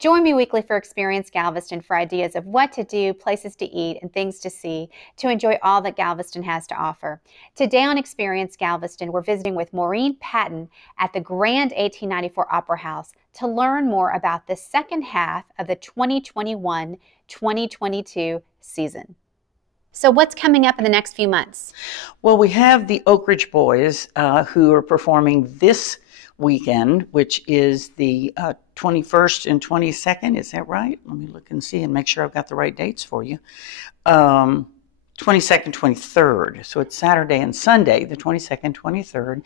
Join me weekly for Experience Galveston for ideas of what to do, places to eat, and things to see to enjoy all that Galveston has to offer. Today on Experience Galveston, we're visiting with Maureen Patton at the Grand 1894 Opera House to learn more about the second half of the 2021-2022 season. So what's coming up in the next few months? Well, we have the Oak Ridge Boys who are performing this weekend, which is the 21st and 22nd. Is that right? Let me look and see and make sure I've got the right dates for you. 22nd, 23rd. So it's Saturday and Sunday, the 22nd, 23rd.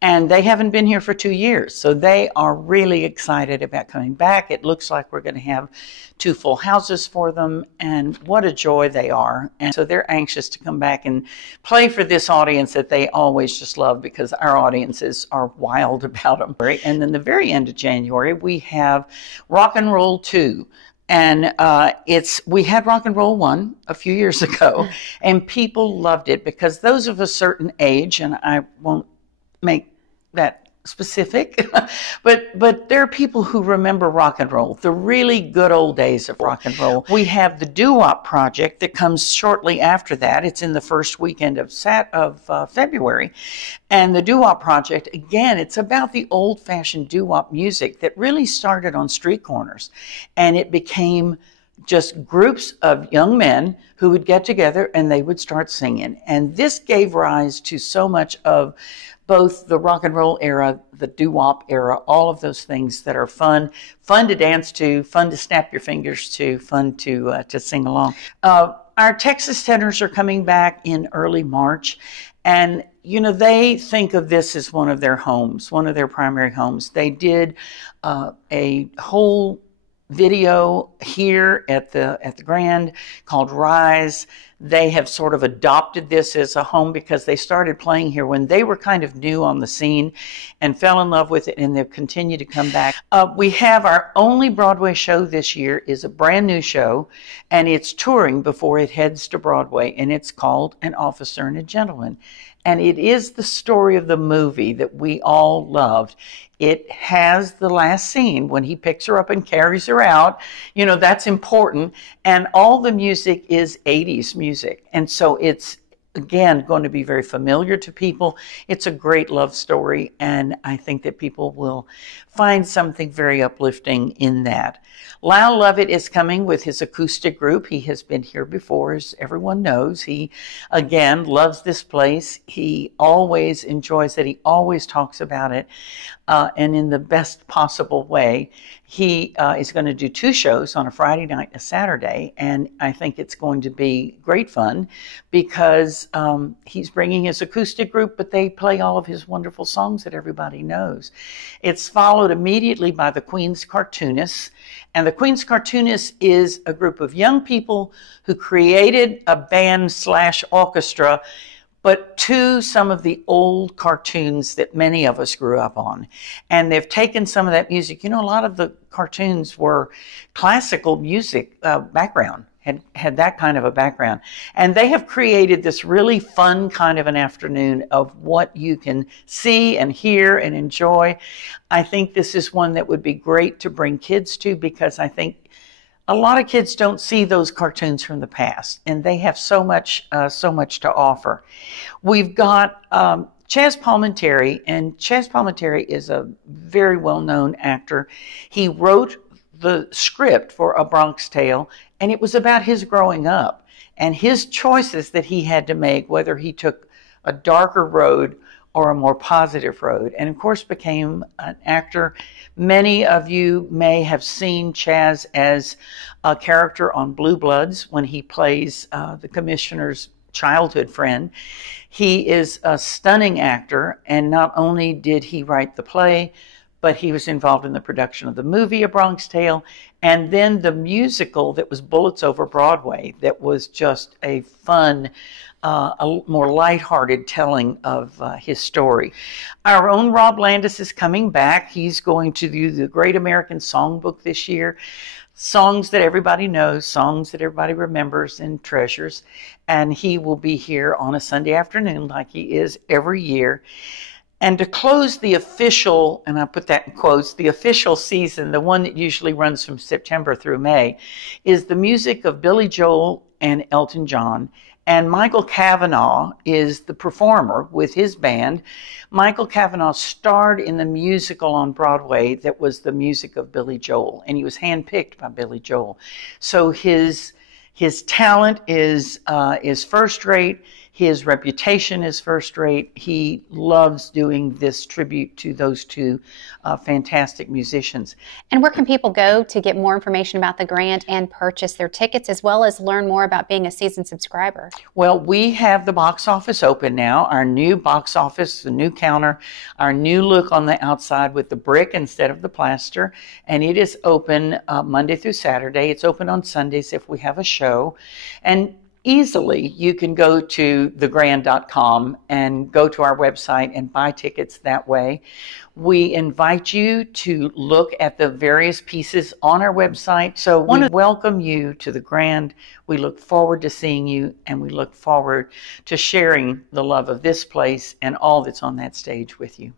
And they haven't been here for 2 years. So they are really excited about coming back. It looks like we're going to have 2 full houses for them. And what a joy they are. And so they're anxious to come back and play for this audience that they always just love, because our audiences are wild about them. And then the very end of January, we have Rock and Roll 2. And we had Rock and Roll 1 a few years ago, and people loved it because those of a certain age, and I won't make that specific, but there are people who remember rock and roll, the really good old days of rock and roll. We have the Doo-Wop Project that comes shortly after that. It's in the first weekend of February. And the Doo-Wop Project, again, it's about the old-fashioned doo-wop music that really started on street corners. And it became just groups of young men who would get together and they would start singing. And this gave rise to so much of both the rock and roll era, the doo-wop era, all of those things that are fun to dance to, fun to snap your fingers to, fun to sing along. Our Texas tenors are coming back in early March, and you know, they think of this as one of their homes, one of their primary homes. They did a whole video here at the Grand called Rise. They have sort of adopted this as a home because they started playing here when they were kind of new on the scene and fell in love with it, and they've continued to come back. We have our only Broadway show this year is a brand new show, and it's touring before it heads to Broadway, and it's called An Officer and a Gentleman. And it is the story of the movie that we all loved. It has the last scene when he picks her up and carries her out. You know, that's important. And all the music is 80s music. And so it's, again, going to be very familiar to people. It's a great love story. And I think that people will find something very uplifting in that. Lyle Lovett is coming with his acoustic group. He has been here before, as everyone knows. He, again, loves this place. He always enjoys it. He always talks about it, and in the best possible way. He is going to do 2 shows on a Friday night and a Saturday, and I think it's going to be great fun because he's bringing his acoustic group, but they play all of his wonderful songs that everybody knows. It's followed immediately by the Queen's Cartoonists, and the Queen's Cartoonists is a group of young people who created a band/orchestra, but to some of the old cartoons that many of us grew up on. And they've taken some of that music. You know, a lot of the cartoons were classical music background, had that kind of a background. And they have created this really fun kind of an afternoon of what you can see and hear and enjoy. I think this is one that would be great to bring kids to, because I think a lot of kids don't see those cartoons from the past, and they have so much to offer. We've got Chaz Palminteri, and Chaz Palminteri is a very well-known actor. He wrote the script for A Bronx Tale, and it was about his growing up and his choices that he had to make, whether he took a darker road or a more positive road, and of course became an actor. Many of you may have seen Chaz as a character on Blue Bloods when he plays the commissioner's childhood friend. He is a stunning actor, and not only did he write the play, but he was involved in the production of the movie A Bronx Tale, and then the musical that was Bullets Over Broadway, that was just a fun, a more lighthearted telling of his story. Our own Rob Landis is coming back. He's going to do the Great American Songbook this year. Songs that everybody knows, songs that everybody remembers and treasures. And he will be here on a Sunday afternoon like he is every year. And to close the official, and I put that in quotes, the official season, the one that usually runs from September through May, is the music of Billy Joel and Elton John. And Michael Cavanaugh is the performer with his band. Michael Cavanaugh starred in the musical on Broadway that was the music of Billy Joel, and he was handpicked by Billy Joel. So his talent is first rate. His reputation is first rate. He loves doing this tribute to those two fantastic musicians. And where can people go to get more information about the grant and purchase their tickets, as well as learn more about being a seasoned subscriber? Well, we have the box office open now, our new box office, the new counter, our new look on the outside with the brick instead of the plaster. And it is open Monday through Saturday. It's open on Sundays if we have a show. And easily, you can go to thegrand.com and go to our website and buy tickets that way. We invite you to look at the various pieces on our website. So we welcome you to the Grand. We look forward to seeing you, and we look forward to sharing the love of this place and all that's on that stage with you.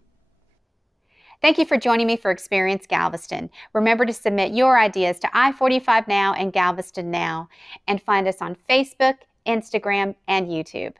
Thank you for joining me for Experience Galveston. Remember to submit your ideas to I-45 Now and Galveston Now, and find us on Facebook, Instagram, and YouTube.